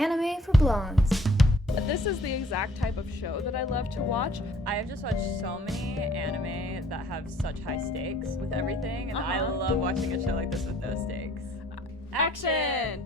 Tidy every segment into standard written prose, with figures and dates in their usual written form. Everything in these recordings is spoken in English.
Anime for Blondes. This is the exact type of show that I love to watch. I have just watched so many anime that have such high stakes with everything, and I love watching a show like this with no stakes. Action!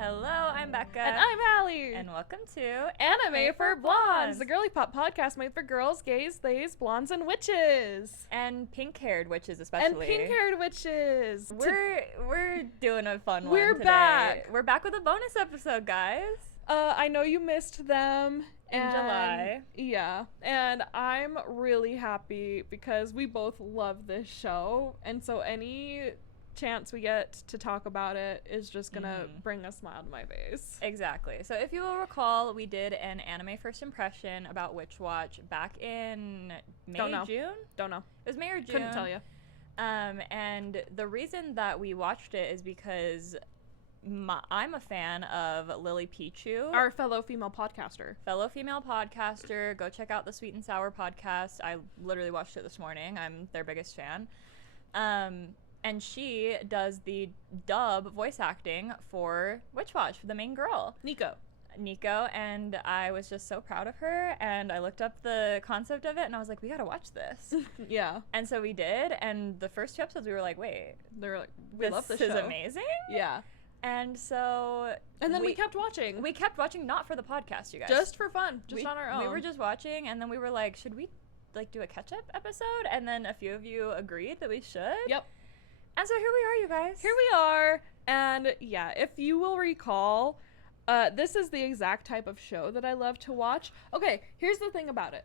Hello, I'm Becca. And I'm Allie. And welcome to Anime for Blondes, the girly pop podcast made for girls, gays, theys, blondes, and witches. And pink-haired witches especially. And pink-haired witches. We're doing a fun one We're today. back. We're back with a bonus episode, guys. I know you missed them. In July. Yeah. And I'm really happy because we both love this show. And so any chance we get to talk about it is just gonna bring a smile to my face. Exactly. So if you will recall, we did an anime first impression about Witch Watch back in June? Don't know. It was May or June. Couldn't tell you. And the reason that we watched it is because I'm a fan of Lilypichu, our fellow female podcaster. Go check out the Sweet and Sour podcast. I literally watched it this morning. I'm their biggest fan. And she does the dub voice acting for Witch Watch, for the main girl, Nico, and I was just so proud of her, and I looked up the concept of it, and I was like, we gotta watch this. Yeah. And so we did, and the first two episodes we were like, wait, they were like, we love this show. This is amazing. Yeah. And so and then we kept watching. We kept watching, not for the podcast, you guys. Just for fun, just on our own. We were just watching, and then we were like, should we like do a catch-up episode? And then a few of you agreed that we should. Yep. And so here we are, you guys. Here we are. And yeah, if you will recall, this is the exact type of show that I love to watch. Okay, here's the thing about it.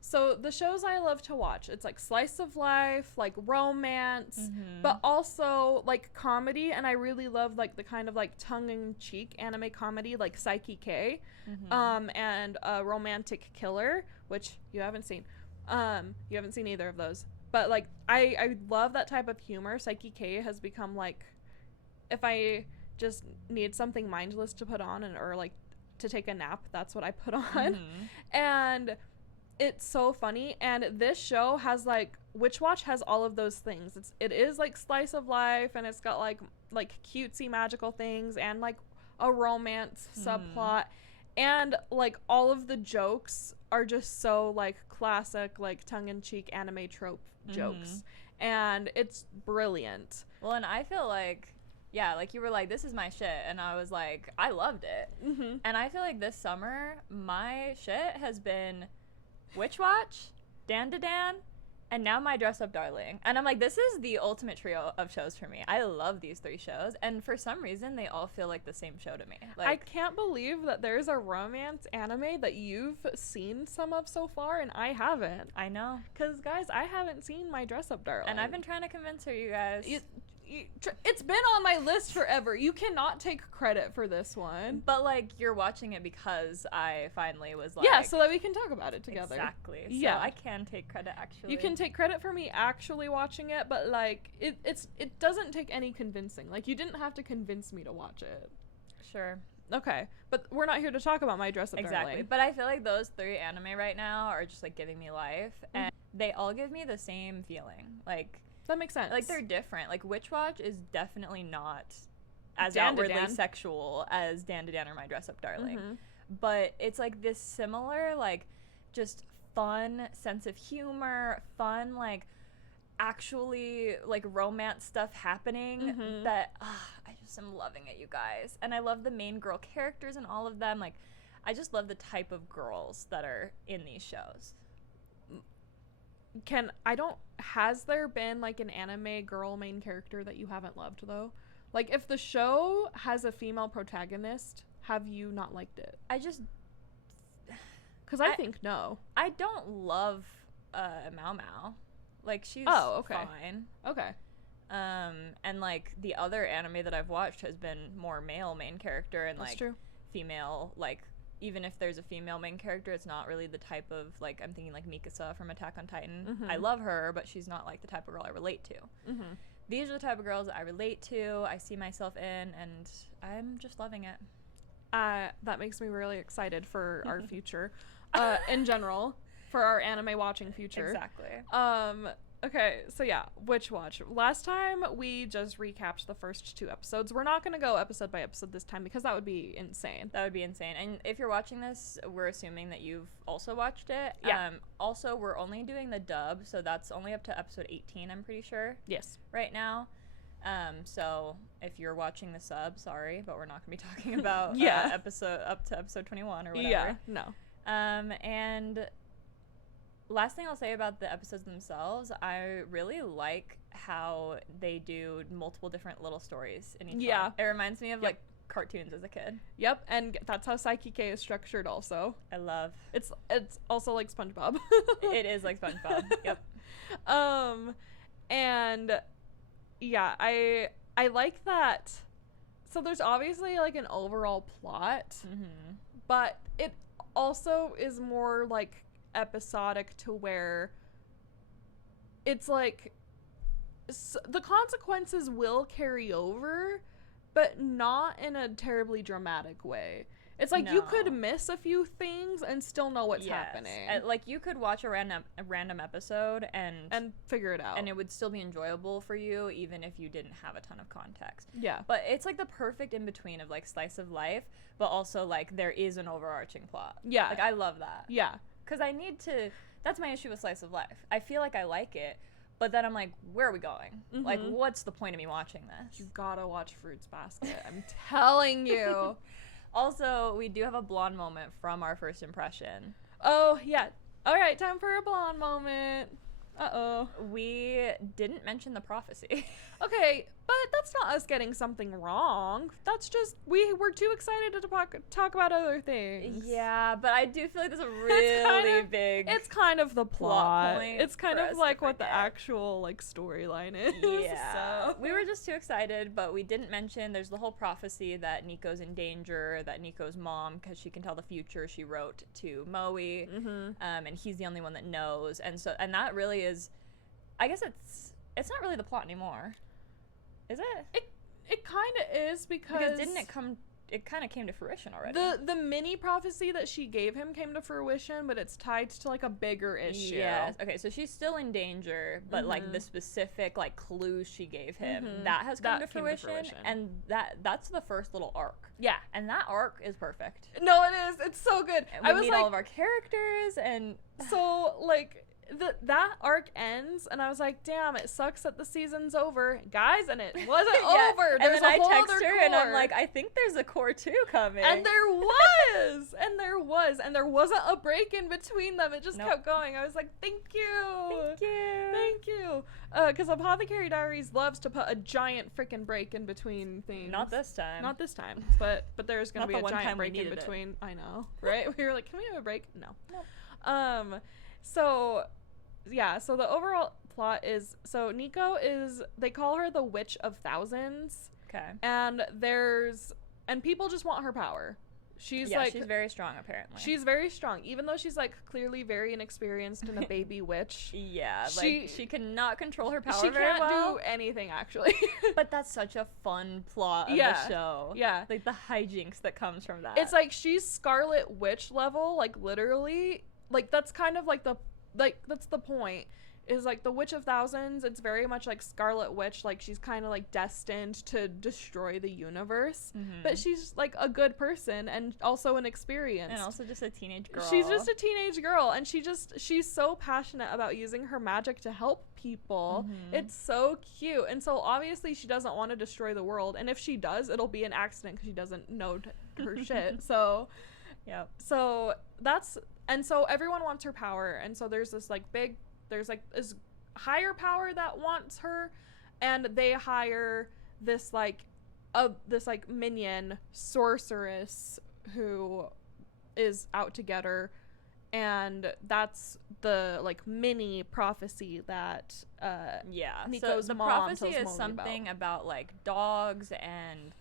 So the shows I love to watch, it's like slice of life, like romance, but also like comedy. And I really love like the kind of like tongue-in-cheek anime comedy like Psyche K, and Romantic Killer, which you haven't seen. You haven't seen either of those. But, like, I love that type of humor. Psyche K has become, like, if I just need something mindless to put on or, like, to take a nap, that's what I put on. And it's so funny. And this show has, like, Witch Watch has all of those things. It is, like, slice of life, and it's got, like cutesy magical things and, like, a romance subplot. And, like, all of the jokes are just so, like, classic, like, tongue-in-cheek anime trope jokes. And it's brilliant. Well, and I feel like, yeah, like, you were like, this is my shit. And I was like, I loved it. And I feel like this summer, my shit has been Witch Watch, DanDaDan, and now My Dress Up Darling. And I'm like, this is the ultimate trio of shows for me. I love these three shows. And for some reason, they all feel like the same show to me. Like, I can't believe that there's a romance anime that you've seen some of so far, and I haven't. I know. Because, guys, I haven't seen My Dress Up Darling. And I've been trying to convince her, you guys. It's been on my list forever. You cannot take credit for this one. But, like, you're watching it because I finally was like... Yeah, so that we can talk about it together. Exactly. So yeah. I can take credit, actually. You can take credit for me actually watching it, but, like, it doesn't take any convincing. Like, you didn't have to convince me to watch it. Sure. Okay. But we're not here to talk about My Dress Up Darling. Exactly. But I feel like those three anime right now are just, like, giving me life. And they all give me the same feeling. Like... That makes sense. Like, they're different. Like, Witch Watch is definitely not as outwardly sexual as DanDaDan or My Dress Up Darling. But it's, like, this similar, like, just fun sense of humor, fun, like, actually, like, romance stuff happening that, I just am loving it, you guys. And I love the main girl characters and all of them. Like, I just love the type of girls that are in these shows. Has there been like an anime girl main character that you haven't loved though? Like if the show has a female protagonist, have you not liked it? Because I think no. I don't love Mao Mao. Like she's fine. Okay. And like the other anime that I've watched has been more male main character and That's like true. Female, like even if there's a female main character, it's not really the type of, like, I'm thinking, like, Mikasa from Attack on Titan. I love her, but she's not, like, the type of girl I relate to. These are the type of girls that I relate to, I see myself in, and I'm just loving it. That makes me really excited for our future, in general, for our anime watching future. Exactly. Okay, so yeah, Witch Watch. Last time we just recapped the first 2 episodes. We're not going to go episode by episode this time because that would be insane. That would be insane. And if you're watching this, we're assuming that you've also watched it. Yeah. Also, we're only doing the dub, so that's only up to episode 18, I'm pretty sure. Yes. Right now. So if you're watching the sub, sorry, but we're not going to be talking about episode up to episode 21 or whatever. Yeah, no. And last thing I'll say about the episodes themselves, I really like how they do multiple different little stories in each one. It reminds me of like cartoons as a kid. Yep, and that's how Psyche K is structured also. I love. It's also like SpongeBob. It is like SpongeBob. Yep. And yeah, I like that. So there's obviously like an overall plot, but it also is more like episodic to where it's like the consequences will carry over, but not in a terribly dramatic way. It's like you could miss a few things and still know what's happening. Like you could watch a random episode and figure it out, and it would still be enjoyable for you even if you didn't have a ton of context. Yeah. But it's like the perfect in between of like slice of life, but also like there is an overarching plot. Yeah. Like I love that. Yeah. Because I need to. That's my issue with slice of life. I feel like I like it, but then I'm like, where are we going? Like, what's the point of me watching this? You gotta watch Fruits Basket. I'm telling you. Also, we do have a blonde moment from our first impression. Oh, yeah. All right, time for a blonde moment. Uh-oh. We didn't mention the prophecy. Okay, but that's not us getting something wrong. That's just, we were too excited to talk about other things. Yeah, but I do feel like there's a really big... It's kind of the plot. Point it's kind of like what the actual, like, storyline is. Yeah. So. We were just too excited, but we didn't mention there's the whole prophecy that Nico's in danger, that Nico's mom, because she can tell the future, she wrote to Moe, and he's the only one that knows. And that really is... I guess it's not really the plot anymore. Is it? It kind of is because didn't it come? It kind of came to fruition already. The mini prophecy that she gave him came to fruition, but it's tied to like a bigger issue. Yes. Okay, so she's still in danger, but like the specific like clues she gave him that has come to fruition, and that's the first little arc. Yeah, and that arc is perfect. No, it is. It's so good. And we meet all of our characters, and so like. That arc ends, and I was like, "Damn, it sucks that the season's over, guys." And it wasn't over. There's and then I text her, and I'm like, "I think there's a core 2 coming." And there wasn't a break in between them. It just kept going. I was like, "Thank you, thank you." Because Apothecary Diaries loves to put a giant freaking break in between things. Not this time. Not this time. But there's gonna be a giant break in between. I know, right? We were like, "Can we have a break?" No. So, yeah, so the overall plot is, so Nico is, they call her the Witch of Thousands. Okay. And people just want her power. She's very strong, apparently. She's very strong, even though she's, like, clearly very inexperienced and a baby witch. Yeah, she cannot control her power very well. She can't do anything, actually. But that's such a fun plot of the show. Yeah. Like, the hijinks that comes from that. It's like, she's Scarlet Witch level, like, literally. Like, that's kind of like that's the point, is like the Witch of Thousands. It's very much like Scarlet Witch, like she's kind of like destined to destroy the universe, but she's like a good person and also an experienced, and also just a teenage girl. She's just a teenage girl, and she's so passionate about using her magic to help people. It's so cute. And so obviously she doesn't want to destroy the world, and if she does, it'll be an accident because she doesn't know her shit. So yeah, so so everyone wants her power, and so there's this this higher power that wants her, and they hire this minion sorceress who is out to get her, and that's the like mini prophecy that Nico's so the mom prophecy tells is Molly something about like dogs and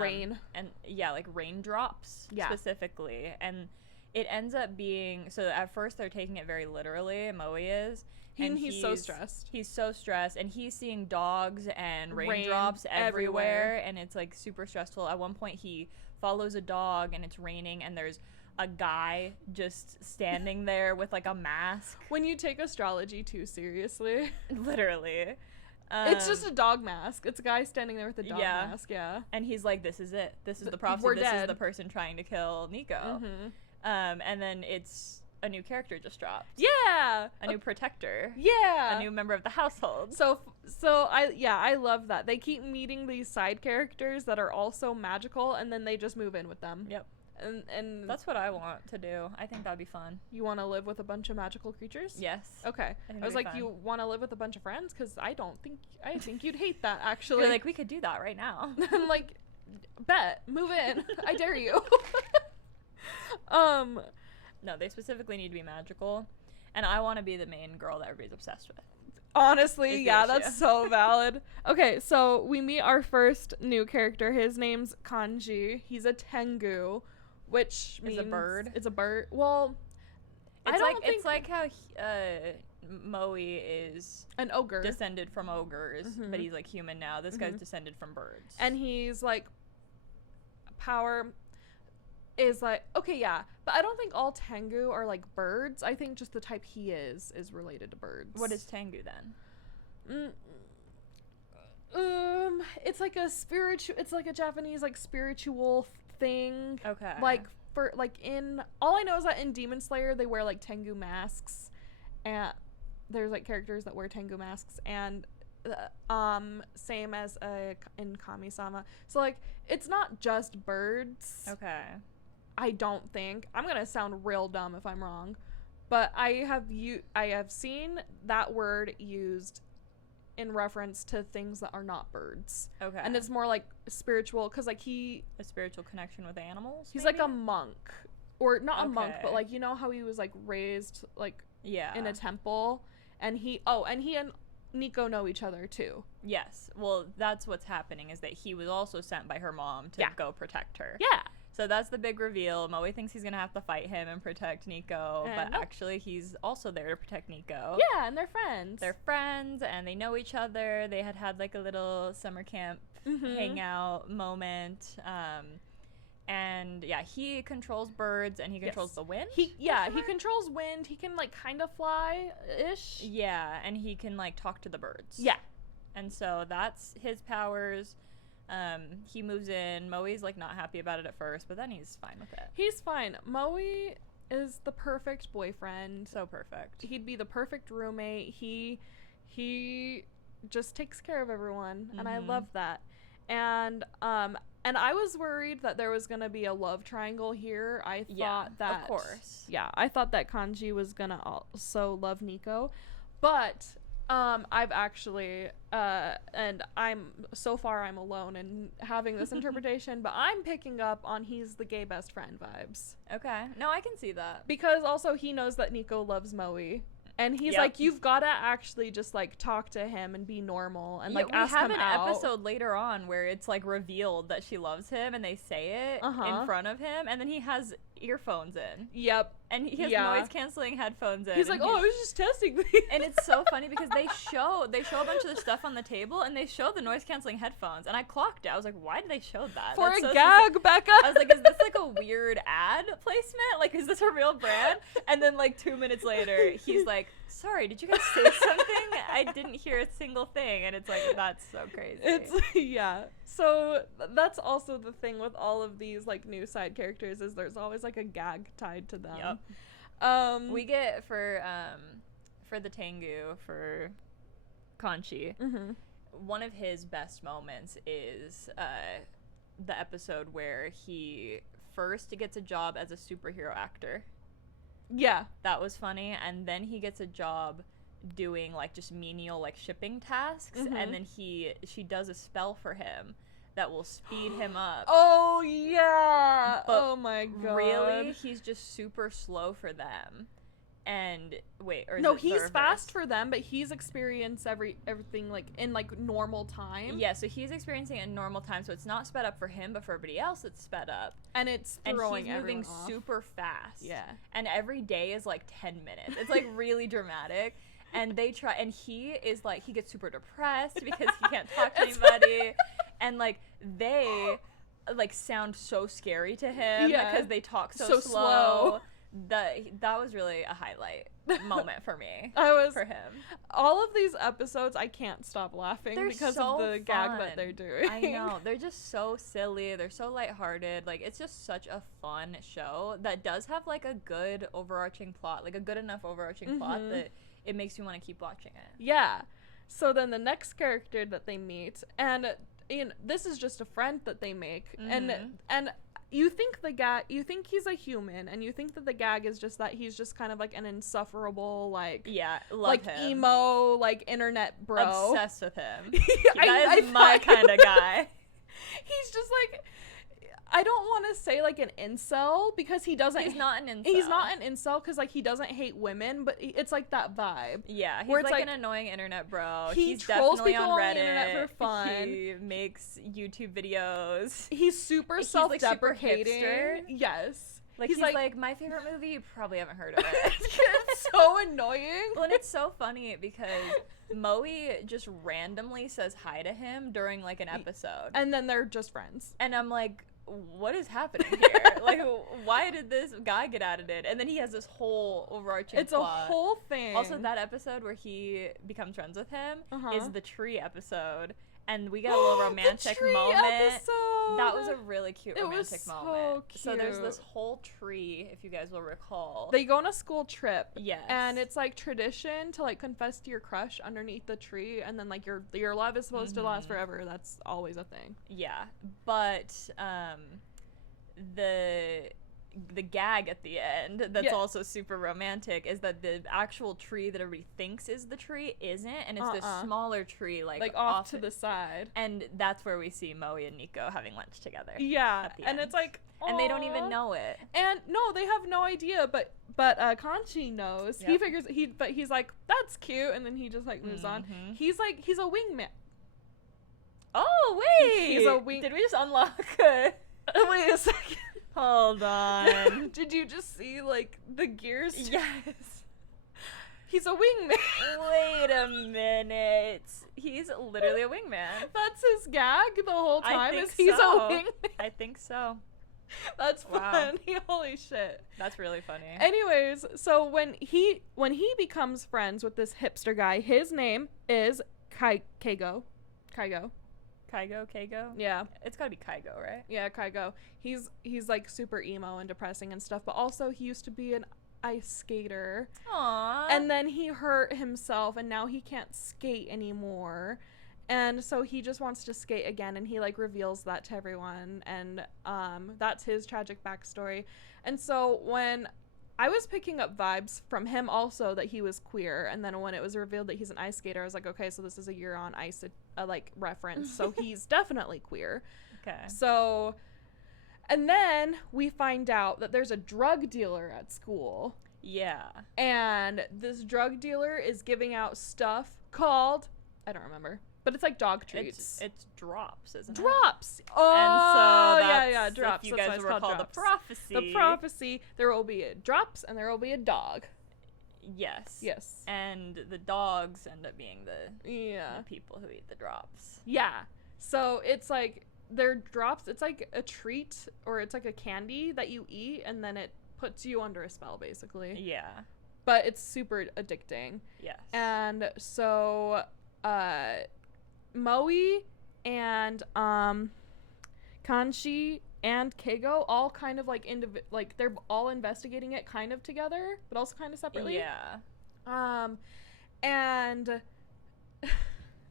rain, and like raindrops specifically, and it ends up being, so at first they're taking it very literally, Moe is, and he's so stressed, and he's seeing dogs and raindrops everywhere, and it's like super stressful. At one point he follows a dog, and it's raining, and there's a guy just standing there with like a mask. When you take astrology too seriously. Literally. It's just a dog mask. It's a guy standing there with a dog mask, And he's like, this is it. This is the prophecy. We're this dead. is the person trying to kill Nico. And then it's a new character just dropped. Yeah. A new protector. Yeah. A new member of the household. So I love that. They keep meeting these side characters that are also magical, and then they just move in with them. Yep. And that's what I want to do. I think that'd be fun. You want to live with a bunch of magical creatures? Yes. Okay. I was like, fun. You want to live with a bunch of friends? Because I think you'd hate that, actually. You're like, we could do that right now. I'm like, bet, move in. I dare you. No, they specifically need to be magical, and I want to be the main girl that everybody's obsessed with. Honestly, yeah, that's so valid. Okay, so we meet our first new character. His name's Kanji. He's a Tengu, which means a bird. It's a bird. Well, it's like how Moe is an ogre, descended from ogres, but he's like human now. This guy's descended from birds, and he's like power is like, okay, yeah, but I don't think all Tengu are like birds. I think just the type he is related to birds. What is Tengu then? It's like a spiritual. It's like a Japanese like spiritual thing. Okay. Like for like in all I know is that in Demon Slayer they wear like Tengu masks, and there's like characters that wear Tengu masks, and same as in Kami-sama. So like it's not just birds. Okay. I don't think. I'm gonna sound real dumb if I'm wrong, but I have seen that word used in reference to things that are not birds. Okay. And it's more like spiritual, because like a spiritual connection with animals. He's maybe? like a monk, or not a monk, but Okay. like, you know how he was like raised like in a temple, and he and Nico know each other too. Yes. Well, that's what's happening, is that he was also sent by her mom to go protect her. Yeah. So that's the big reveal. Moe thinks he's going to have to fight him and protect Nico, but actually he's also there to protect Nico. Yeah, and they're friends. They're friends, and they know each other. They had like a little summer camp hangout moment. And yeah, he controls birds, and he controls the wind. He controls wind. He can like kind of fly-ish. Yeah, and he can like talk to the birds. Yeah. And so that's his powers. He moves in. Moe's like not happy about it at first, but then he's fine with it. He's fine. Moe is the perfect boyfriend. So perfect. He'd be the perfect roommate. He just takes care of everyone, and I love that. And I was worried that there was gonna be a love triangle here. I thought that, of course. Yeah, I thought that Kanji was gonna also love Nico, but I've actually and I'm alone in having this interpretation, but I'm picking up on he's the gay best friend vibes. Okay. No, I can see that. Because also he knows that Nico loves Moe. And he's like, you've got to actually just like talk to him and be normal and like ask him out. We have an episode later on where it's like revealed that she loves him, and they say it in front of him, and then he has earphones in. Yep. And he has noise canceling headphones in. He's like, I was just testing these. And it's so funny because they show a bunch of the stuff on the table, and they show the noise canceling headphones, and I clocked it. I was like, why did they show that? For That's a gag, Becca. I was like, is this like a weird ad placement? Like, is this a real brand? And then like 2 minutes later, he's like, sorry, did you guys say something? I didn't hear a single thing. And it's like, that's so crazy. So that's also the thing with all of these like new side characters, is there's always like a gag tied to them. Yep. We get for the Tengu, for Kanchi, one of his best moments is the episode where he first gets a job as a superhero actor. Yeah. That was funny. And then he gets a job doing like just menial like shipping tasks, and then she does a spell for him that will speed him up. Oh yeah. But oh my god. Really, he's just super slow for them. And wait, or no, he's fast for them, but he's experienced everything like in like normal time. Yeah, so he's experiencing it in normal time, so it's not sped up for him, but for everybody else it's sped up. And it's throwing and he's moving off. super fast. Yeah. And every day is like 10 minutes. It's like really dramatic. And they try, and he is like, he gets super depressed because he can't talk to anybody. And like like sound so scary to him because they talk so slow. That was really a highlight moment for me. For him. All of these episodes, I can't stop laughing because so of the fun. gag that they're doing. I know. They're just so silly. They're so lighthearted. Like, it's just such a fun show that does have, like, a good overarching plot. Like, a good enough overarching plot that it makes you want to keep watching it. Yeah. So then the next character that they meet, and this is just a friend that they make, and you think he's a human, and you think that the gag is just that he's just kind of like an insufferable, like, love him. Emo, like, internet bro. Obsessed with him. That is my kind of guy. He's just like, I don't want to say like an incel because he doesn't. He's not an incel. He's not an incel because like he doesn't hate women, but it's like that vibe. Yeah, he's like an annoying internet bro. He's trolls definitely people on Reddit the internet for fun. He makes YouTube videos. He's super self-deprecating. Like, yes. Like he's like my favorite movie. You probably haven't heard of it. It's so annoying. Well, and it's so funny because Moe just randomly says hi to him during like an episode, and then they're just friends. And I'm like, what is happening here? Like, why did this guy get added in? And then he has this whole overarching plot. A whole thing. Also, that episode where he becomes friends with him is the tree episode. And we get a little romantic moment. Episode. That was a really cute romantic moment. So cute. So there's this whole tree, if you guys will recall. They go on a school trip. Yes. And it's like tradition to like confess to your crush underneath the tree, and then like your love is supposed to last forever. That's always a thing. Yeah. But the gag at the end that's also super romantic is that the actual tree that everybody thinks is the tree isn't, and it's this smaller tree like off to the side, and that's where we see Moe and Nico having lunch together. And it's like, aww. And they don't even know it, and no, they have no idea, but Kanchi knows. He figures he's like, that's cute, and then he just like moves on. He's a wingman. Oh wait, he's a wing. Did we just unlock it? Wait a second. Hold on. Did you just see, like, the gears? Yes. He's a wingman. Wait a minute. He's literally a wingman. That's his gag the whole time, he's a wingman? I think so. That's funny. Holy shit. That's really funny. Anyways, so when he becomes friends with this hipster guy, his name is Keigo. Keigo? Yeah. It's gotta be Keigo, right? Yeah, Keigo. He's like super emo and depressing and stuff, but also he used to be an ice skater. Aww. And then he hurt himself, and now he can't skate anymore. And so he just wants to skate again, and he like reveals that to everyone, and that's his tragic backstory. And so when I was picking up vibes from him also that he was queer, and then when it was revealed that he's an ice skater, I was like, okay, so this is a Year on Ice like reference, so he's definitely queer. Okay. So, and then we find out that there's a drug dealer at school. Yeah. And this drug dealer is giving out stuff called, I don't remember, but it's like dog treats. It's drops, isn't it? Drops. Oh, and so yeah, drops. If you guys recall the prophecy. The prophecy. There will be a drops, and there will be a dog. Yes. Yes. And the dogs end up being the people who eat the drops. Yeah. So it's like they're drops. It's like a treat, or it's like a candy that you eat, and then it puts you under a spell, basically. Yeah. But it's super addicting. Yes. And so Moe and Kanchi and Keigo all kind of like they're all investigating it kind of together, but also kind of separately. Yeah. And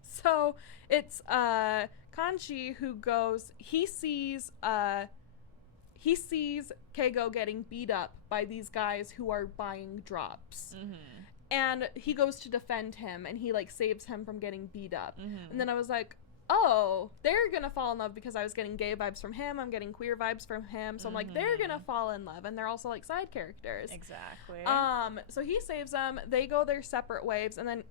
so it's Kanchi who goes, he sees Keigo getting beat up by these guys who are buying drops. Mm-hmm. And he goes to defend him, and he like saves him from getting beat up. Mm-hmm. And then I was like, oh, they're gonna fall in love, because I was getting gay vibes from him, I'm getting queer vibes from him, so I'm like, they're gonna fall in love, and they're also like side characters. Exactly. So he saves them, they go their separate ways, and then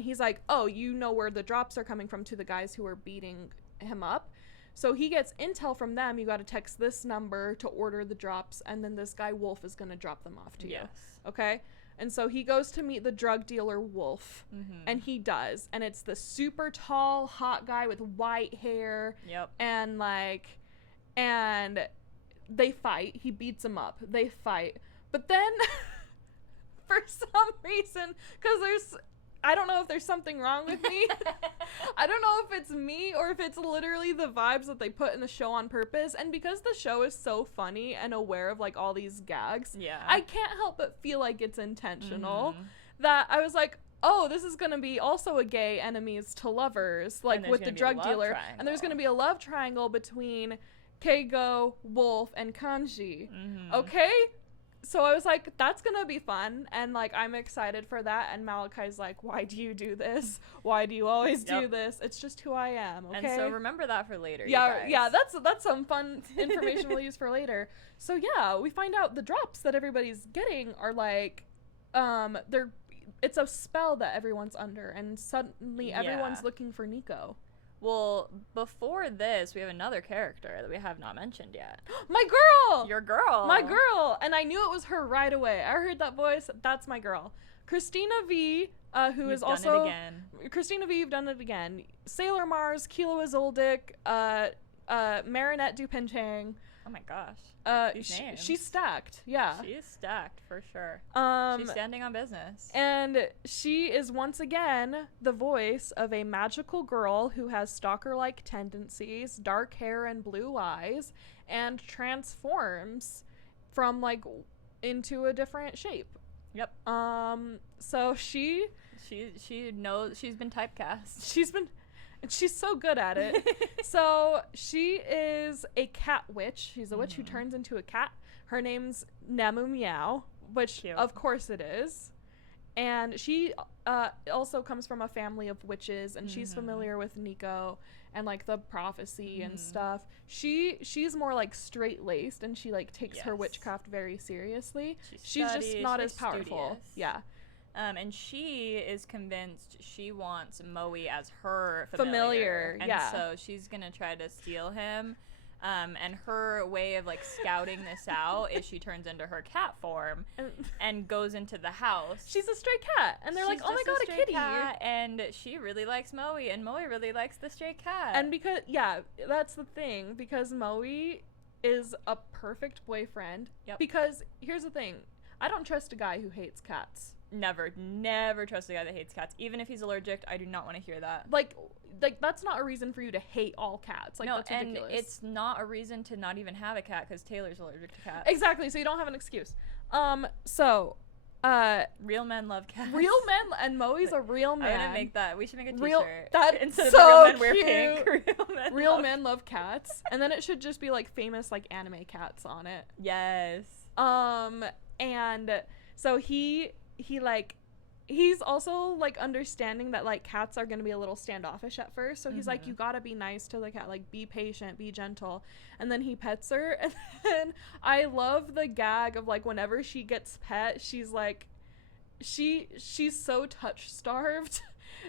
he's like, oh, you know where the drops are coming from, to the guys who are beating him up. So he gets intel from them, you gotta text this number to order the drops, and then this guy Wolf is gonna drop them off to you. Okay? And so he goes to meet the drug dealer Wolf, and he does. And it's the super tall, hot guy with white hair. Yep. And like, and they fight. He beats him up. They fight. But then, for some reason, because I don't know if there's something wrong with me. I don't know if it's me or if it's literally the vibes that they put in the show on purpose. And because the show is so funny and aware of like all these gags, I can't help but feel like it's intentional. That I was like, oh, this is going to be also a gay enemies to lovers, like with the drug dealer. Triangle. And there's going to be a love triangle between Keigo, Wolf, and Kanji. Okay? So I was like, that's gonna be fun, and like I'm excited for that. And Malachi's like, why do you do this? Why do you always do this? It's just who I am. Okay. And so remember that for later. Yeah, that's some fun information we'll use for later. So yeah, we find out the drops that everybody's getting are like, it's a spell that everyone's under, and suddenly everyone's looking for Nico. Well, before this, we have another character that we have not mentioned yet. My girl! Your girl! My girl! And I knew it was her right away. I heard that voice. That's my girl. Christina V, who is also... You've done it again. Christina V, you've done it again. Sailor Mars, Kilo Azoldic, Marinette Dupinchang. Oh my gosh. She's stacked. Yeah. She is stacked for sure. She's standing on business. And she is once again the voice of a magical girl who has stalker-like tendencies, dark hair and blue eyes, and transforms from like into a different shape. Yep. So she knows she's been typecast. And she's so good at it. So she is a cat witch. She's a witch who turns into a cat. Her name's Nemu Meow, which of course it is. And she also comes from a family of witches, and she's familiar with Nico and like the prophecy and stuff. She's more like straight-laced, and she like takes her witchcraft very seriously. She's just not as powerful. Studious. Yeah. And she is convinced she wants Moe as her familiar. And so she's going to try to steal him. And her way of like scouting this out is she turns into her cat form and goes into the house. She's a stray cat. And they're like, oh my god, a kitty. Cat, and she really likes Moe, and Moe really likes the stray cat. And because, that's the thing. Because Moe is a perfect boyfriend. Yep. Because here's the thing. I don't trust a guy who hates cats. Never trust a guy that hates cats. Even if he's allergic, I do not want to hear that. Like that's not a reason for you to hate all cats. Like, no, that's ridiculous. And it's not a reason to not even have a cat because Taylor's allergic to cats. Exactly. So you don't have an excuse. Real men love cats. Real men, and Moe's a real man. I'm gonna make that. We should make a t-shirt. Instead so of the real men wear pink. Real men love cats, and then it should just be like famous like anime cats on it. Yes. And so he's also like understanding that like cats are gonna be a little standoffish at first, so he's like, you gotta be nice to the cat, like be patient, be gentle. And then he pets her, and then I love the gag of like whenever she gets pet, she's like she's so touch starved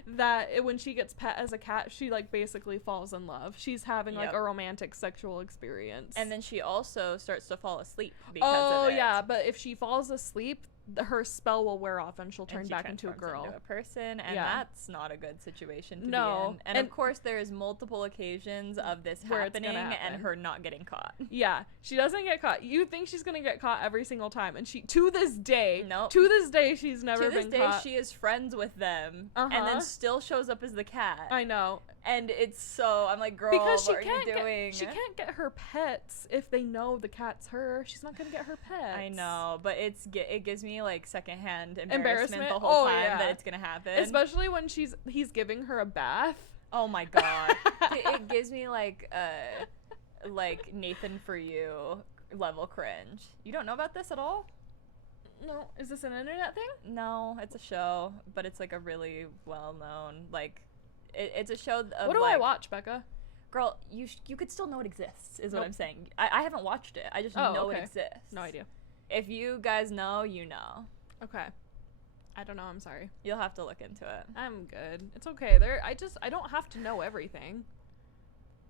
that when she gets pet as a cat, she like basically falls in love. She's having like a romantic sexual experience. And then she also starts to fall asleep because of it. Yeah, but if she falls asleep, her spell will wear off and she'll turn back into a girl, into a person, and that's not a good situation to be in. And of course there is multiple occasions of this happening and her not getting caught. Yeah, she doesn't get caught. You think she's gonna get caught every single time, and she to this day she's never been caught. She is friends with them and then still shows up as the cat. I know. And it's so, I'm like, girl, because what are you doing? She can't get her pets if they know the cat's her. She's not gonna get her pets. I know, but it gives me like secondhand embarrassment the whole time that it's gonna happen. Especially when he's giving her a bath. Oh my god. It gives me like Nathan For You level cringe. You don't know about this at all? No. Is this an internet thing? No, it's a show, but it's like a really well-known, like, it's a show of, what do I watch, Becca? Girl, you could still know it exists, is what I'm saying. I haven't watched it. I just know it exists. No idea. If you guys know, you know. Okay. I don't know, I'm sorry. You'll have to look into it. I'm good. It's okay. I don't have to know everything.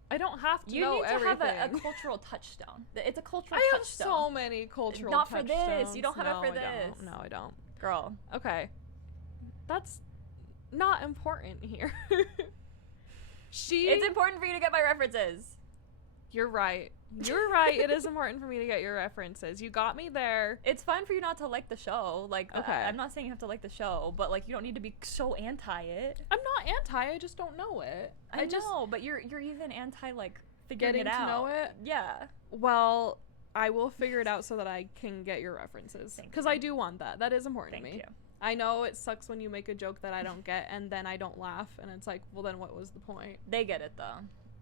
I don't have to know everything. You need to have a cultural touchstone. It's a cultural touchstone. I have so many cultural touchstones. Not for this. You don't have it for this. No, I don't. Girl. Okay. That's not important here. It's important for you to get my references. You're right. You're right. It is important for me to get your references. You got me there. It's fine for you not to like the show. Like, Okay. I'm not saying you have to like the show, but like you don't need to be so anti it. I'm not anti. I just don't know it. I know, but you're even anti like figuring getting it out. to know it. Yeah. Well, I will figure it out so that I can get your references because I do want that. That is important to me. Thank you. I know it sucks when you make a joke that I don't get and then I don't laugh and it's like, well, then what was the point? They get it though.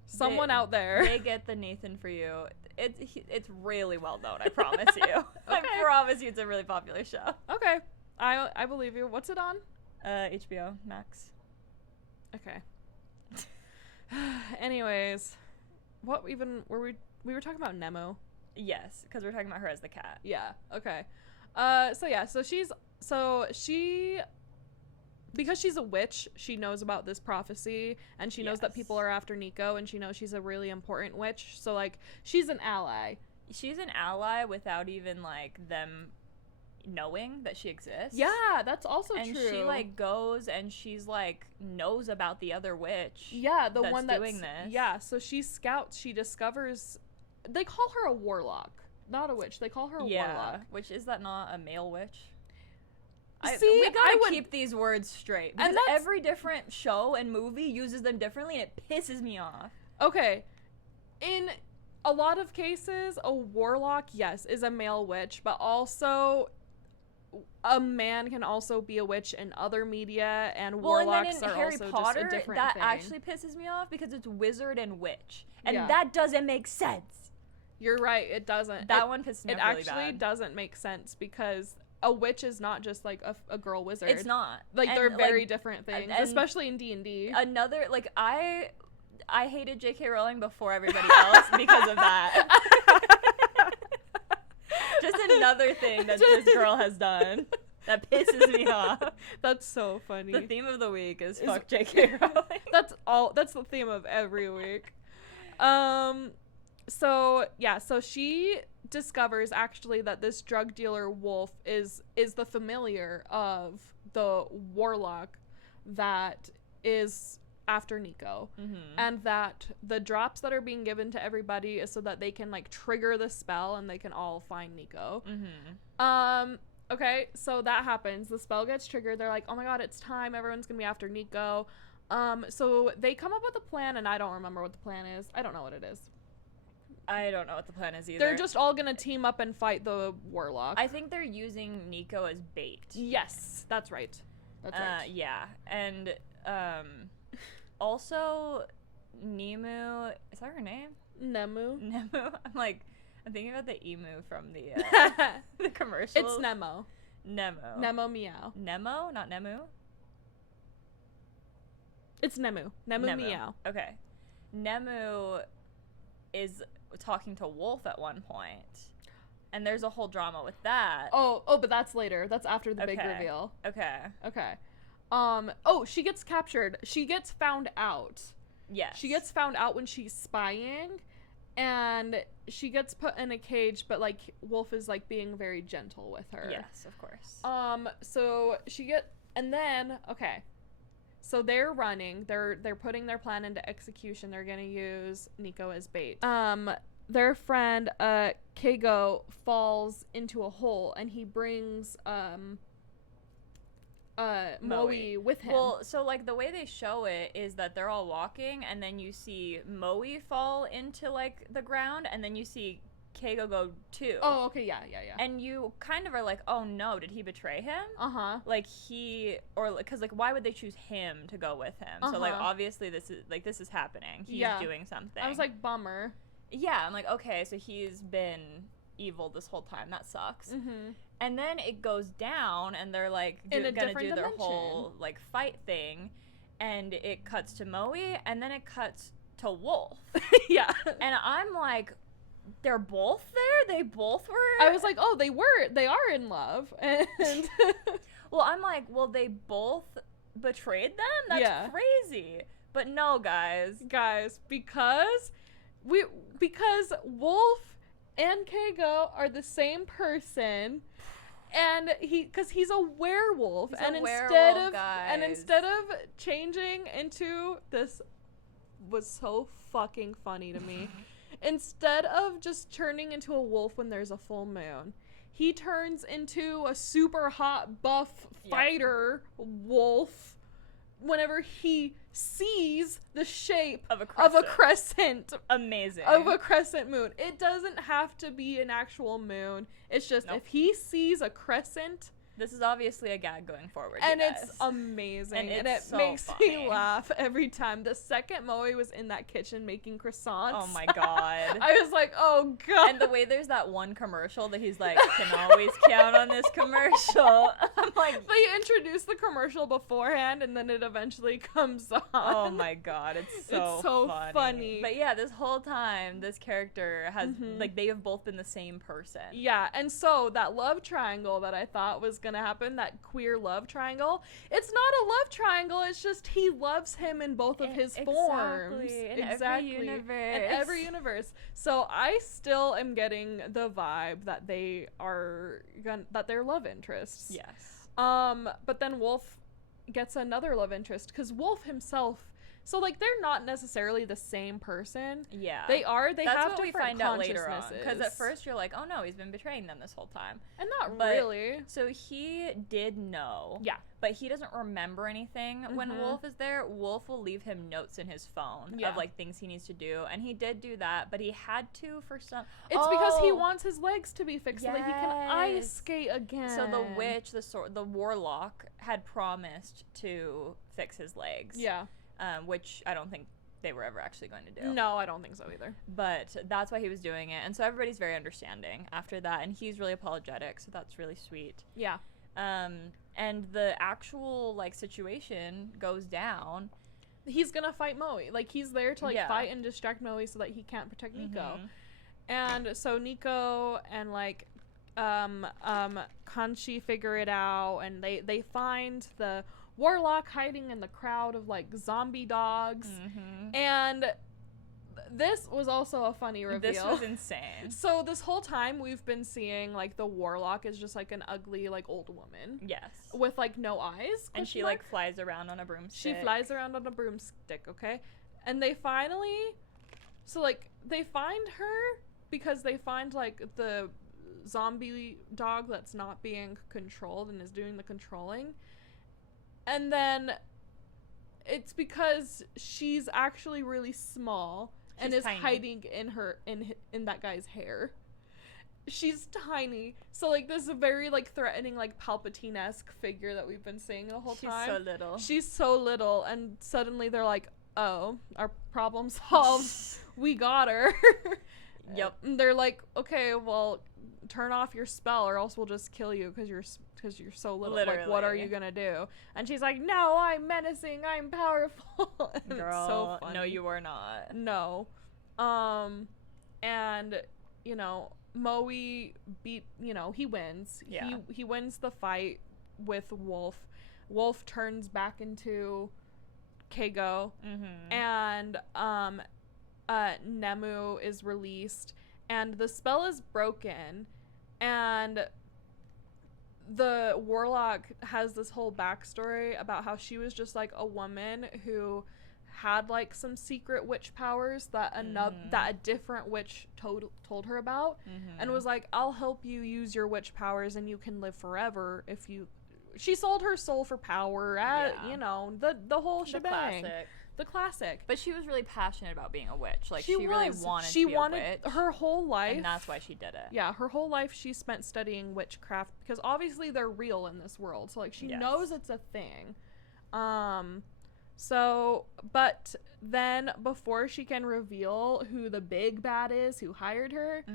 Someone out there. They get the Nathan for you. It's really well known. I promise you. Okay. I promise you, it's a really popular show. Okay, I believe you. What's it on? HBO Max. Okay. Anyways, what even were we were talking about Nemo? Yes, because we're talking about her as the cat. Yeah. Okay. So she because she's a witch, she knows about this prophecy and she knows that people are after Nico and she knows she's a really important witch. So like she's an ally. She's an ally without even like them knowing that she exists. Yeah, that's also true. And she like goes and she's like knows about the other witch. Yeah, the one that's doing this. Yeah, so she scouts, she discovers. They call her a warlock, not a witch. They call her a warlock. Which is that not a male witch? We gotta keep these words straight because and every different show and movie uses them differently, and it pisses me off. Okay, in a lot of cases, a warlock, yes, is a male witch, but also a man can also be a witch in other media, and warlocks and then in are Harry also Potter, just a different that thing. actually pisses me off because it's wizard and witch, and Yeah. that doesn't make sense. You're right, it doesn't. That one pisses me off really It actually bad. doesn't make sense because a witch is not just like a girl wizard. It's not. Like, And, they're very like, different things, and especially in D&D. Another, like, I hated J.K. Rowling before everybody else because of that. Just another thing that this girl has done that pisses me off. That's so funny. The theme of the week is fuck J.K. Rowling. That's the theme of every week. So she discovers actually that this drug dealer Wolf is the familiar of the warlock that is after Nico, and that the drops that are being given to everybody is so that they can like trigger the spell and they can all find Nico. Okay, so that happens. The spell gets triggered. They're like, oh my god, it's time. Everyone's gonna be after Nico. So they come up with a plan, and I don't remember what the plan is. I don't know what it is. I don't know what the plan is either. They're just all gonna team up and fight the warlock. I think they're using Nico as bait. Yes, that's right. That's right. Yeah, and also Nemu. Is that her name? Nemu. I'm thinking about the emu from the the commercials. It's Nemo. Nemo. Nemo meow. Nemo, not Nemu. It's Nemu. Nemu meow. Okay. Nemu is talking to Wolf at one point, and there's a whole drama with that. Oh, but that's later. That's after the big reveal. Okay. She gets captured. She gets found out. Yes. She gets found out when she's spying, and she gets put in a cage, but like Wolf is like being very gentle with her. Yes, of course. So they're running. They're putting their plan into execution. They're gonna use Nico as bait. Their friend Keigo falls into a hole, and he brings Moe with him. Well, so like the way they show it is that they're all walking, and then you see Moe fall into like the ground, and then you see Keigo go too. Oh, okay, yeah. And you kind of are like, oh no, did he betray him? Like because like why would they choose him to go with him? So like obviously this is happening. He's doing something. I was like, bummer. Yeah, I'm like, okay, so he's been evil this whole time. That sucks. And then it goes down, and they're like gonna do their whole like fight thing, and it cuts to Moe, and then it cuts to Wolf. Yeah. And I'm like, they're both there? They both were? I was like, oh, they are in love. And well, I'm like, well, they both betrayed them? That's crazy. But no, guys, because Wolf and Keigo are the same person, and he's a werewolf, instead of changing into this was so fucking funny to me. instead of just turning into a wolf when there's a full moon, he turns into a super hot buff fighter wolf whenever he sees the shape of a crescent. Amazing. Of a crescent moon. It doesn't have to be an actual moon. It's just if he sees a crescent. This is obviously a gag going forward. And it's amazing. And it so makes me laugh every time. The second Moe was in that kitchen making croissants. Oh my god. I was like, oh god. And the way there's that one commercial that he's like, can always count on this commercial. I'm like, they introduce the commercial beforehand and then it eventually comes on. Oh my god. It's so funny. But yeah, this whole time, this character has, like, they have both been the same person. Yeah. And so that love triangle that I thought was gonna happen, that queer love triangle, it's not a love triangle, it's just he loves him in both of his forms. In every universe. So I still am getting the vibe that they're love interests. Yes. But then Wolf gets another love interest because Wolf himself, so like they're not necessarily the same person. Yeah. They are. They have what we different find out later on. consciousnesses. Because at first you're like, oh no, he's been betraying them this whole time. And not really. So he did know. Yeah. But he doesn't remember anything when Wolf is there. Wolf will leave him notes in his phone of like things he needs to do. And he did do that, but he had to for some. It's because he wants his legs to be fixed so that he can ice skate again. So the witch, the warlock, had promised to fix his legs. Yeah. Which I don't think they were ever actually going to do. No, I don't think so either. But that's why he was doing it. And so everybody's very understanding after that. And he's really apologetic. So that's really sweet. Yeah. And the actual, like, situation goes down. He's gonna fight Moe. Like, he's there to, like, fight and distract Moe so that he can't protect Nico. And so Nico and, like, Kanchi figure it out. And they find the warlock hiding in the crowd of like zombie dogs, and this was also a funny reveal. This was insane. So this whole time we've been seeing like the warlock is just like an ugly like old woman. Yes. With like no eyes. And she like flies around on a broomstick. She flies around on a broomstick, okay? And they find her because they find like the zombie dog that's not being controlled and is doing the controlling. And then it's because she's actually really small and is tiny. Hiding in that guy's hair. She's tiny. So like this very like threatening like Palpatine-esque figure that we've been seeing the whole time. She's so little. She's so little, and suddenly they're like, "Oh, our problem solved. We got her." Yep. And they're like, "Okay, well, turn off your spell or else we'll just kill you because you're so little. Literally. Like, what are you gonna do?" And she's like, "No, I'm menacing, I'm powerful." And girl, it's so funny. No, you are not. No. And you know, Moe beat, you know, he wins. Yeah. He wins the fight with Wolf. Wolf turns back into Keigo, and Nemu is released, and the spell is broken, and the warlock has this whole backstory about how she was just like a woman who had like some secret witch powers that that a different witch told her about, and was like, "I'll help you use your witch powers and you can live forever if you." She sold her soul for power, you know, the whole shebang. The classic. But she was really passionate about being a witch. Like, she really wanted to be a witch. Her whole life. And that's why she did it. Yeah, her whole life she spent studying witchcraft because obviously they're real in this world. So, like, she knows it's a thing. So, but then before she can reveal who the big bad is who hired her,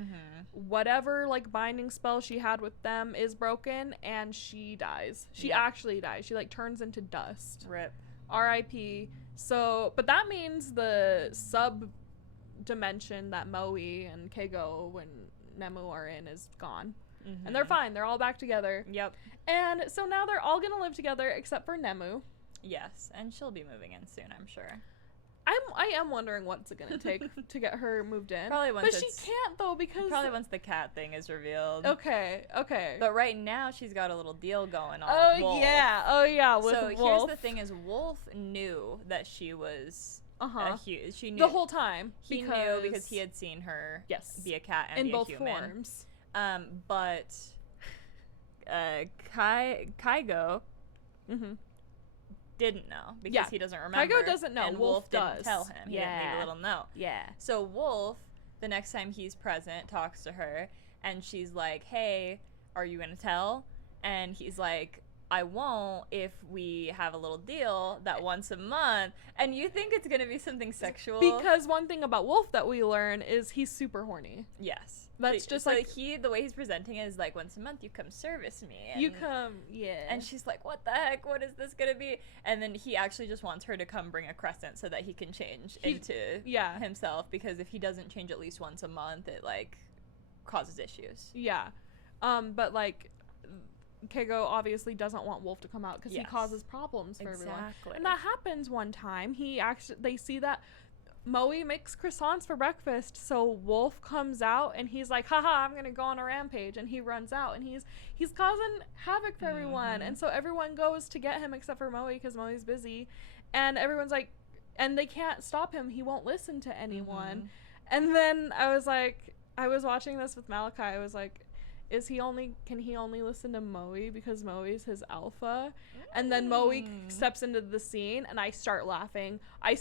whatever, like, binding spell she had with them is broken and she dies. She actually dies. She, like, turns into dust. RIP. R.I.P. So, but that means the sub-dimension that Moe and Keigo and Nemu are in is gone. And they're fine. They're all back together. Yep. And so now they're all going to live together except for Nemu. Yes, and she'll be moving in soon, I'm sure. I am wondering what's it gonna take to get her moved in. Probably once, but she can't though because probably once the cat thing is revealed. Okay. But right now she's got a little deal going on. Oh with Wolf. yeah. With so Wolf. Here's the thing: is Wolf knew that she was She knew the whole time. He knew because he had seen her be a cat and in be both a human. forms. But Kaigo didn't know because he doesn't remember. Kaigo doesn't know. And Wolf didn't does. tell him. He didn't leave a little note. Yeah. So Wolf, the next time he's present, talks to her, and she's like, "Hey, are you gonna tell?" And he's like, "I won't if we have a little deal that once a month." And you think it's gonna be something sexual because one thing about Wolf that we learn is he's super horny. Yes. That's just like the way he's presenting it is like, once a month you come service me. And, you come, yeah. And she's like, what the heck? What is this gonna be? And then he actually just wants her to come bring a crescent so that he can change into himself, because if he doesn't change at least once a month, it like causes issues. Yeah. But like Keigo obviously doesn't want Wolf to come out because he causes problems for everyone. And that happens one time. They see that Moe makes croissants for breakfast, so Wolf comes out and he's like, haha, I'm gonna go on a rampage, and he runs out and he's causing havoc for everyone, and so everyone goes to get him except for Moe because Moe's busy, and everyone's like, and they can't stop him, he won't listen to anyone. And then I was watching this with Malachi, I was like, can he only listen to Moe because Moe's his alpha? And then Moe steps into the scene and I start laughing. I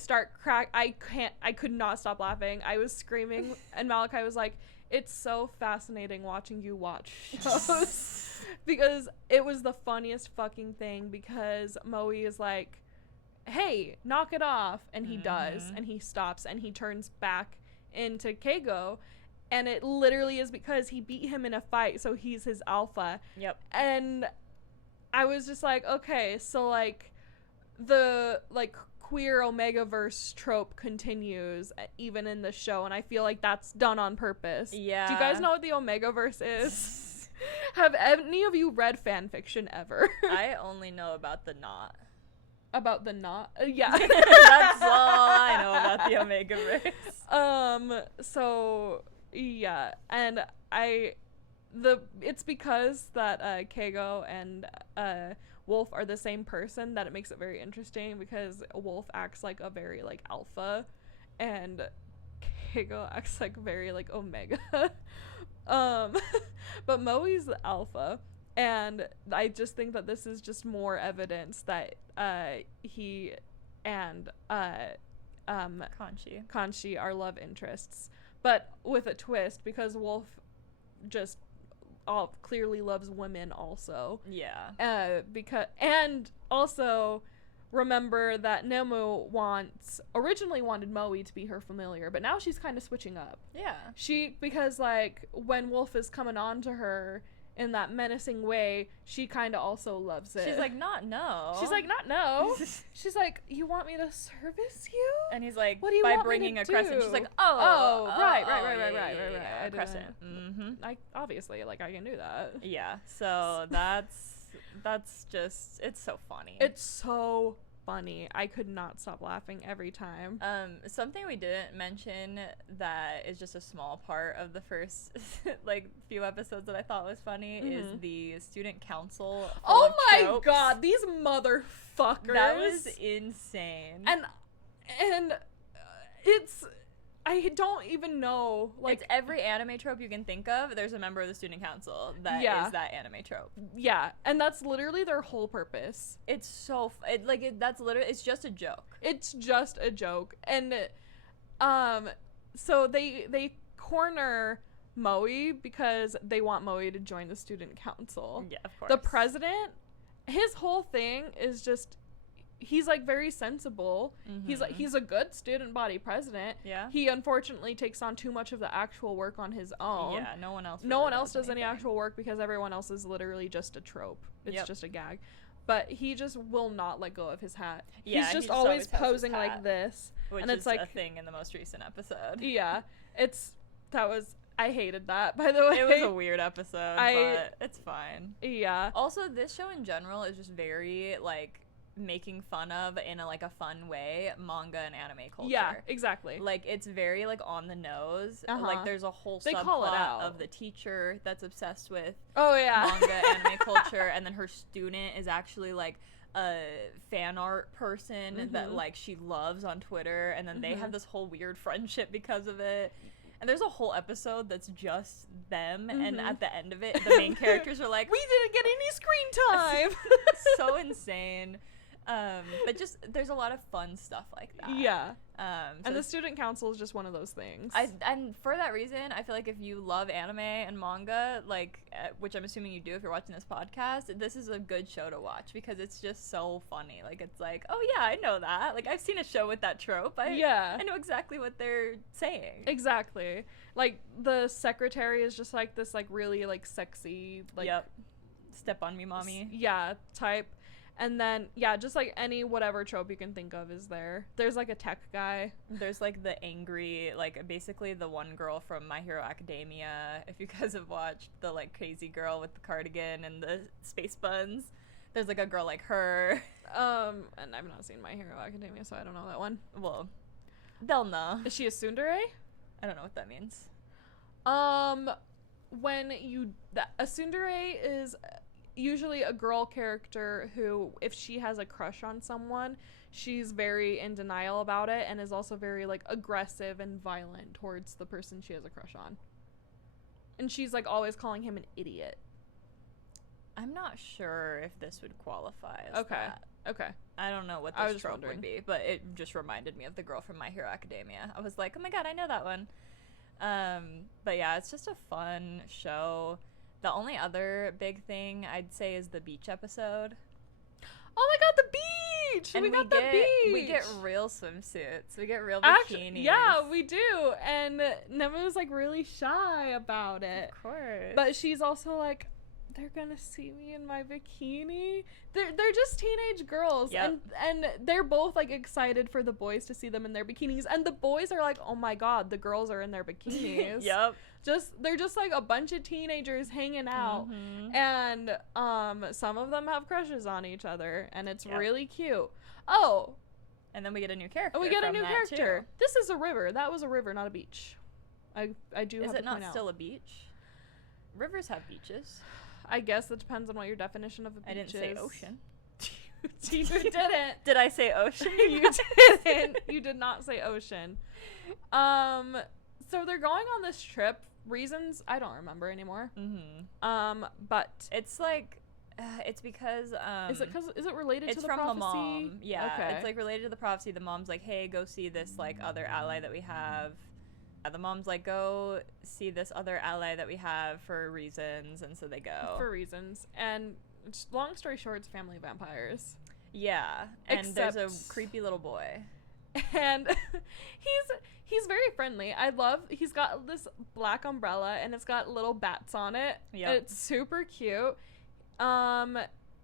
could not stop laughing. I was screaming and Malachi was like, it's so fascinating watching you watch shows. Because it was the funniest fucking thing, because Moe is like, hey, knock it off. And he does, and he stops and he turns back into Keigo. And it literally is because he beat him in a fight, so he's his alpha. Yep. And I was just like, okay, so like the like queer omegaverse trope continues even in the show, and I feel like that's done on purpose. Yeah. Do you guys know what the omegaverse is? Have any of you read fan fiction ever? I only know about the knot. About the knot? Yeah. That's all I know about the omegaverse. So yeah, and it's because that Keigo and Wolf are the same person that it makes it very interesting, because Wolf acts like a very like alpha and Keigo acts like very like omega. But Moe's the alpha, and I just think that this is just more evidence that he and Kanshi are love interests. But with a twist, because Wolf just clearly loves women also. Yeah. And also remember that Nemu originally wanted Moe to be her familiar, but now she's kind of switching up. Yeah. Because like when Wolf is coming on to her in that menacing way, she kind of also loves it. She's like, not no. She's like, you want me to service you? And he's like, what do you by want bringing me to a crescent. do? She's like, right. A crescent. I obviously like I can do that. Yeah. So that's just, it's so funny. It's so funny. I could not stop laughing every time. Something we didn't mention that is just a small part of the first like few episodes that I thought was funny is the student council. Oh my god, these motherfuckers. That was insane. And it's, I don't even know, like, it's every anime trope you can think of. There's a member of the student council that is that anime trope. Yeah, and that's literally their whole purpose. It's so that's literally, it's just a joke. It's just a joke. And so they corner Moe because they want Moe to join the student council. Yeah, of course. The president, his whole thing is just, he's like very sensible. He's a good student body president. Yeah. He unfortunately takes on too much of the actual work on his own. Yeah, no one else does any actual work because everyone else is literally just a trope. It's just a gag. But he just will not let go of his hat. Yeah, he's just always posing like this. Which and it's is like a thing in the most recent episode. Yeah. I hated that, by the way. It was a weird episode, but it's fine. Yeah. Also, this show in general is just very like making fun of, in a like a fun way, manga and anime culture. Yeah, exactly. Like it's very like on the nose. Like there's a whole subplot of the teacher that's obsessed with manga anime culture, and then her student is actually like a fan art person that like she loves on Twitter, and then they have this whole weird friendship because of it. And there's a whole episode that's just them, and at the end of it, the main characters are like, we didn't get any screen time. So insane. But just there's a lot of fun stuff like that. Yeah. So and the student council is just one of those things. And for that reason, I feel like if you love anime and manga, like, which I'm assuming you do if you're watching this podcast, this is a good show to watch because it's just so funny. Like, it's like, oh yeah, I know that. Like, I've seen a show with that trope. I know exactly what they're saying. Exactly. Like, the secretary is just like this, like, really, like, sexy, like, step on me, mommy. Type. And then, just, like, any whatever trope you can think of is there. There's, like, a tech guy. There's, like, the angry, like, basically the one girl from My Hero Academia. If you guys have watched the, like, crazy girl with the cardigan and the space buns. There's, like, a girl like her. And I've not seen My Hero Academia, so I don't know that one. Well, they'll know. Is she a tsundere? I don't know what that means. When a tsundere is usually a girl character who, if she has a crush on someone, she's very in denial about it and is also very, like, aggressive and violent towards the person she has a crush on. And she's, like, always calling him an idiot. I'm not sure if this would qualify as that. Okay. I don't know what this trope would be, but it just reminded me of the girl from My Hero Academia. I was like, oh my god, I know that one. But yeah, it's just a fun show. The only other big thing I'd say is the beach episode. Oh my god, the beach! And we got the beach! We get real swimsuits. We get real bikinis. Yeah, we do. And Nema was, like, really shy about it. Of course. But she's also like, they're gonna see me in my bikini. They're just teenage girls. Yep. And they're both, like, excited for the boys to see them in their bikinis. And the boys are like, oh my god, the girls are in their bikinis. Yep. They're just like a bunch of teenagers hanging out, and some of them have crushes on each other, and it's really cute. Oh, and then we get a new character. We get a new character. Too. This is a river. That was a river, not a beach. I do. Is have it to not point still out. a beach? Rivers have beaches. I guess it depends on what your definition of a beach is. I didn't say ocean. You didn't. Did I say ocean? You didn't. You did not say ocean. So they're going on this trip. Reasons I don't remember anymore. But it's like it's because is it related to the from prophecy? The mom. Yeah, okay. It's like related to the prophecy. The mom's like, hey, go see this like other ally that we have. The mom's like, go see this other ally that we have for reasons, and so they go for reasons. And just long story short, it's family of vampires. Yeah, and there's a creepy little boy, and he's very friendly. He's got this black umbrella and it's got little bats on it. Yeah, it's super cute.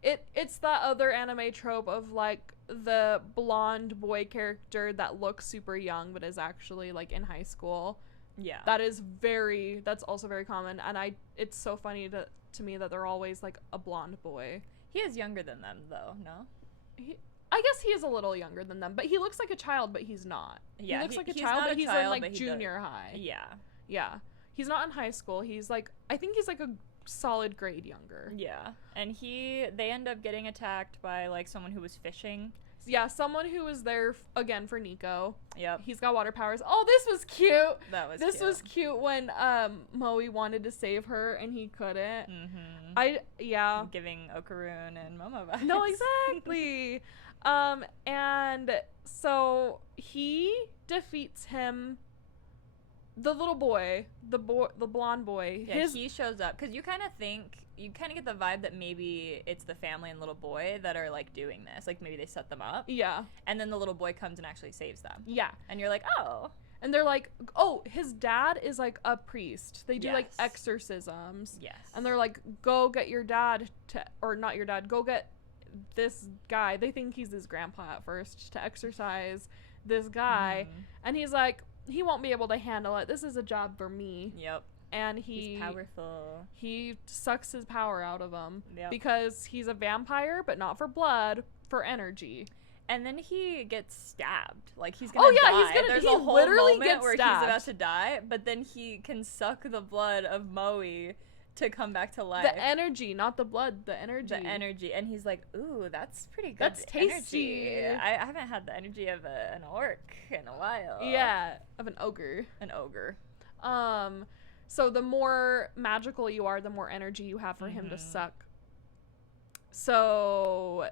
It's that other anime trope of, like, the blonde boy character that looks super young but is actually, like, in high school. Yeah, that's also very common, and it's so funny to me that they're always, like, a blonde boy. He is younger than them, though. No, I guess he is a little younger than them, but he looks like a child, but he's not. Yeah, he looks like a child, but he's in, like, junior high. Yeah, he's not in high school. He's, like, I think he's, like, a solid grade younger. Yeah, and they end up getting attacked by, like, someone who was fishing. Yeah, someone who was there again for Nico. Yep. He's got water powers. Oh, this was cute. This was cute when Moe wanted to save her and he couldn't. Giving Okarun and Momo vibes. No, exactly. And so he defeats him. The little boy, the blonde boy. Yeah, he shows up because you kind of get the vibe that maybe it's the family and little boy that are, like, doing this. Like, maybe they set them up. Yeah. And then the little boy comes and actually saves them. Yeah. And you're like, oh. And they're like, oh, his dad is, like, a priest. They do, like, exorcisms. Yes. And they're like, go get your dad or not your dad, go get this guy. They think he's his grandpa at first to exorcise this guy. And he's like, he won't be able to handle it. This is a job for me. Yep. And he's powerful. He sucks his power out of him because he's a vampire, but not for blood, for energy. And then he gets stabbed. Like, he's gonna die. There's a whole moment where he's about to die, but then he can suck the blood of Moe to come back to life. The energy, not the blood, the energy. The energy. And he's like, ooh, that's pretty good. That's tasty. Energy. I haven't had the energy of an orc in a while. Yeah, of an ogre. An ogre. So the more magical you are, the more energy you have for him to suck. So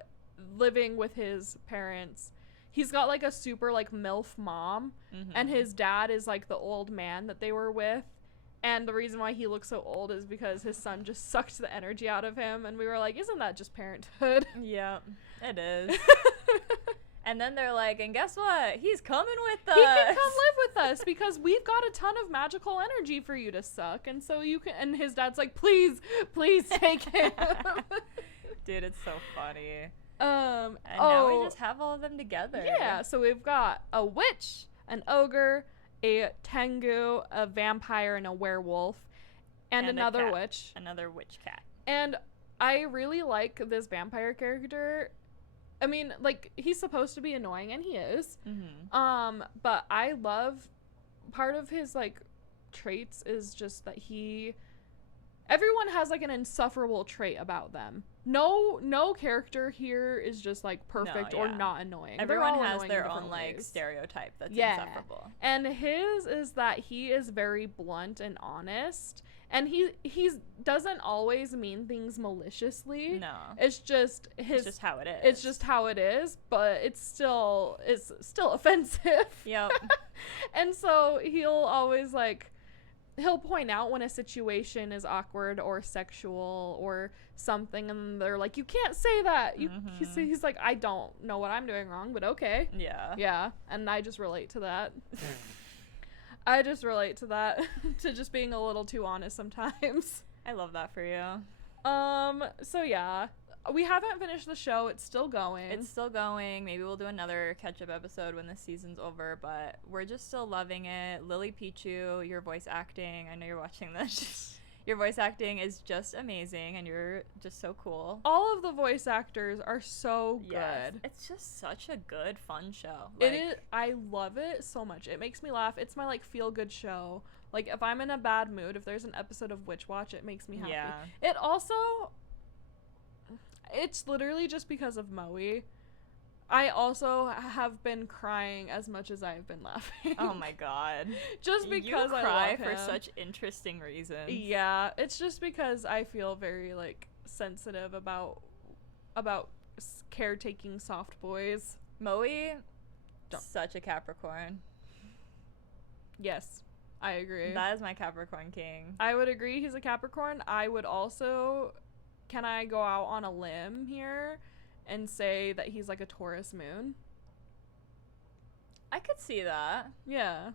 living with his parents, he's got like a super like MILF mom, and his dad is like the old man that they were with. And the reason why he looks so old is because his son just sucked the energy out of him. And we were like, isn't that just parenthood? Yeah, it is. And then they're like, and guess what? He's coming with us. He can come live with us because we've got a ton of magical energy for you to suck. And so you can, and his dad's like, please take him. Dude, it's so funny. And now we just have all of them together. Yeah, so we've got a witch, an ogre, a tengu, a vampire, and a werewolf, and another witch. Another witch cat. And I really like this vampire character. I mean, like, he's supposed to be annoying, and he is. But I love part of his, like, traits is just that everyone has, like, an insufferable trait about them. No character here is just like perfect or not annoying. Everyone has their own like stereotype that's insufferable. And his is that he is very blunt and honest, and he doesn't always mean things maliciously. No, it's just how it is. It's just how it is, but it's still offensive. Yep. And so he'll always like. He'll point out when a situation is awkward or sexual or something, and they're like, you can't say that. He's like, I don't know what I'm doing wrong, but okay. Yeah. And I just relate to that. I just relate to that, to just being a little too honest sometimes. I love that for you. So yeah. We haven't finished the show. It's still going. Maybe we'll do another catch-up episode when the season's over, but we're just still loving it. Lilypichu, your voice acting. I know you're watching this. Your voice acting is just amazing, and you're just so cool. All of the voice actors are so good. Yes. It's just such a good, fun show. It is. I love it so much. It makes me laugh. It's my, like, feel-good show. Like, if I'm in a bad mood, if there's an episode of Witch Watch, it makes me happy. Yeah. It also... It's literally just because of Moe. I also have been crying as much as I've been laughing. Oh my god. Just because I cry love him. for such interesting reasons. Yeah, it's just because I feel very like sensitive about caretaking soft boys. Moe, such a Capricorn. Yes, I agree. That is my Capricorn king. I would agree he's a Capricorn. I would also... Can I go out on a limb here and say that he's like a Taurus moon? I could see that. Yeah.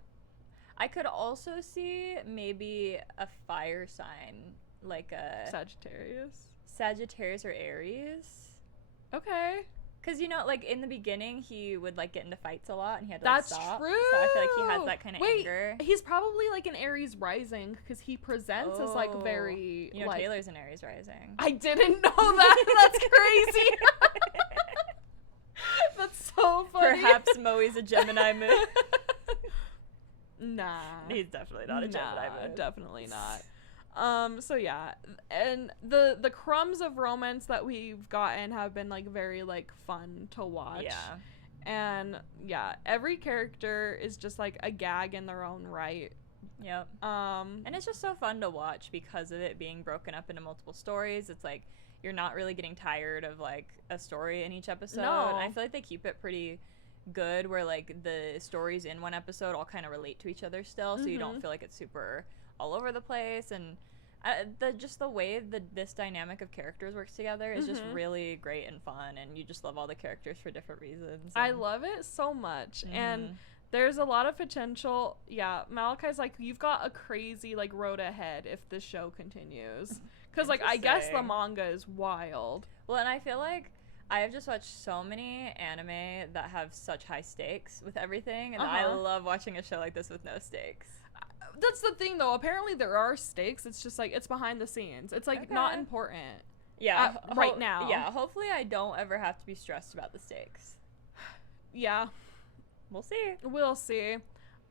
I could also see maybe a fire sign, like a... Sagittarius or Aries. Okay. Because, you know, like, in the beginning, he would, like, get into fights a lot, and he had to, like, stop. That's true! So I feel like he has that kind of anger. He's probably, like, an Aries rising, because he presents as, like, very, You know, like... Taylor's an Aries rising. I didn't know that! That's crazy! That's so funny. Perhaps Moe's a Gemini moon. Nah. He's definitely not a Gemini moon. Definitely not. So yeah, and the crumbs of romance that we've gotten have been like very like fun to watch. Yeah. And yeah, every character is just like a gag in their own right. Yep. And it's just so fun to watch because of it being broken up into multiple stories. It's like you're not really getting tired of like a story in each episode. No. And I feel like they keep it pretty good where like the stories in one episode all kind of relate to each other still, so you don't feel like it's super all over the place. And the way that this dynamic of characters works together is just really great and fun, and you just love all the characters for different reasons. I love it so much. And there's a lot of potential. Yeah, Malachi's like, you've got a crazy like road ahead if this show continues, because like I guess the manga is wild. Well, and I feel like I have just watched so many anime that have such high stakes with everything, and I love watching a show like this with no stakes. That's the thing, though. Apparently there are stakes. It's just like it's behind the scenes. It's like not important. Yeah, right now. Yeah, hopefully I don't ever have to be stressed about the stakes. Yeah, we'll see. We'll see.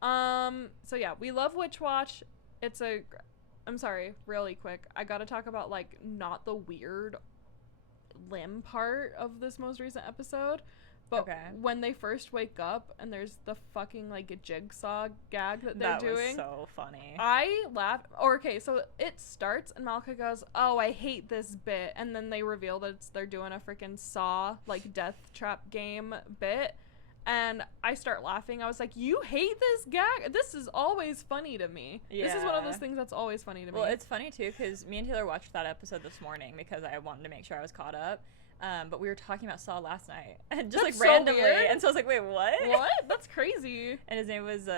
So yeah, we love Witch Watch. It's a I'm sorry, really quick. I gotta talk about, like, not the weird limb part of this most recent episode, but when they first wake up and there's the fucking, like, a jigsaw gag that they're doing. That was so funny. I laughed. Okay, so it starts and Malka goes, oh, I hate this bit. And then they reveal that they're doing a freaking Saw, like, death trap game bit. And I start laughing. I was like, you hate this gag? This is always funny to me. Yeah. This is one of those things that's always funny to me. Well, it's funny, too, because me and Taylor watched that episode this morning because I wanted to make sure I was caught up. But we were talking about Saw last night. And just, that's like, randomly. So and so I was like, wait, what? What? That's crazy. And his name was,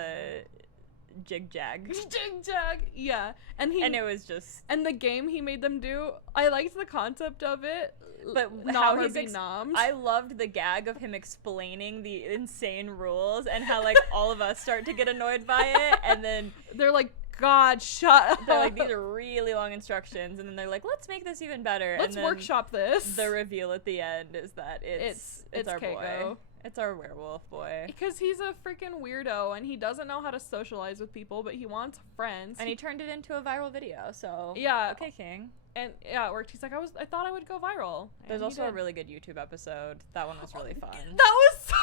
Jig Jag. Jig Jag, yeah. And it was just... And the game he made them do, I liked the concept of it. But how he's I loved the gag of him explaining the insane rules and how, like, all of us start to get annoyed by it, and then they're like, God, shut up. They're like, these are really long instructions, and then they're like, let's make this even better. Let's workshop this. The reveal at the end is that it's our Keiko. Boy. It's our werewolf boy. Because he's a freaking weirdo, and he doesn't know how to socialize with people, but he wants friends. And he turned it into a viral video, so... Yeah. Okay, King. And yeah, it worked. He's like, I thought I would go viral. There's also a really good YouTube episode. That one was really fun. That was so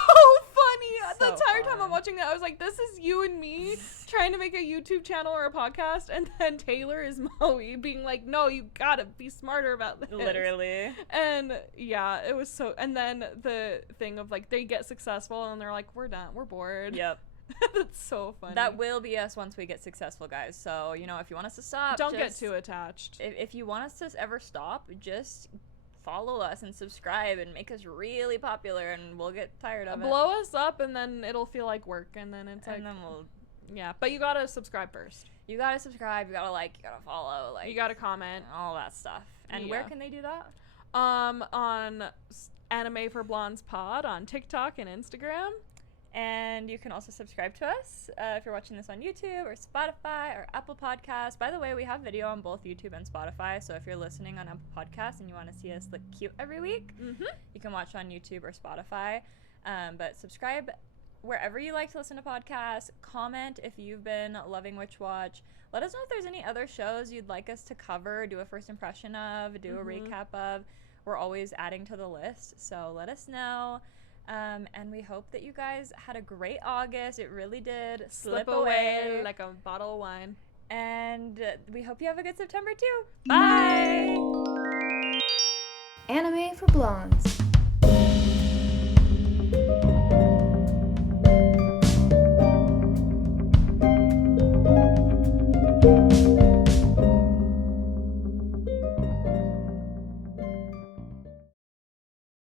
funny. So the entire time I'm watching that, I was like, this is you and me trying to make a YouTube channel or a podcast, and then Taylor is Moe being like, no, you gotta be smarter about this. Literally. And yeah, it was so... And then the thing of, like, they get successful, and they're like, we're done. We're bored. Yep. That's so funny. That will be us once we get successful, guys. So, you know, if you want us to stop, don't get too attached. If you want us to ever stop, just follow us and subscribe and make us really popular, and we'll get tired of it. Blow us up, and then it'll feel like work, and then it's like... And then we'll... Yeah, but you gotta subscribe first. You gotta subscribe, you gotta like, you gotta follow, like... You gotta comment. All that stuff. And where can they do that? On Anime for Blondes Pod on TikTok and Instagram. And you can also subscribe to us if you're watching this on YouTube or Spotify or Apple Podcasts. By the way, we have video on both YouTube and Spotify, so if you're listening on Apple Podcasts and you want to see us look cute every week, you can watch on YouTube or Spotify. But subscribe wherever you like to listen to podcasts. Comment if you've been loving Witch Watch. Let us know if there's any other shows you'd like us to cover, do a first impression of, do a recap of. We're always adding to the list, so let us know. And we hope that you guys had a great August. It really did slip away like a bottle of wine. And we hope you have a good September too. Bye! Anime for Blondes.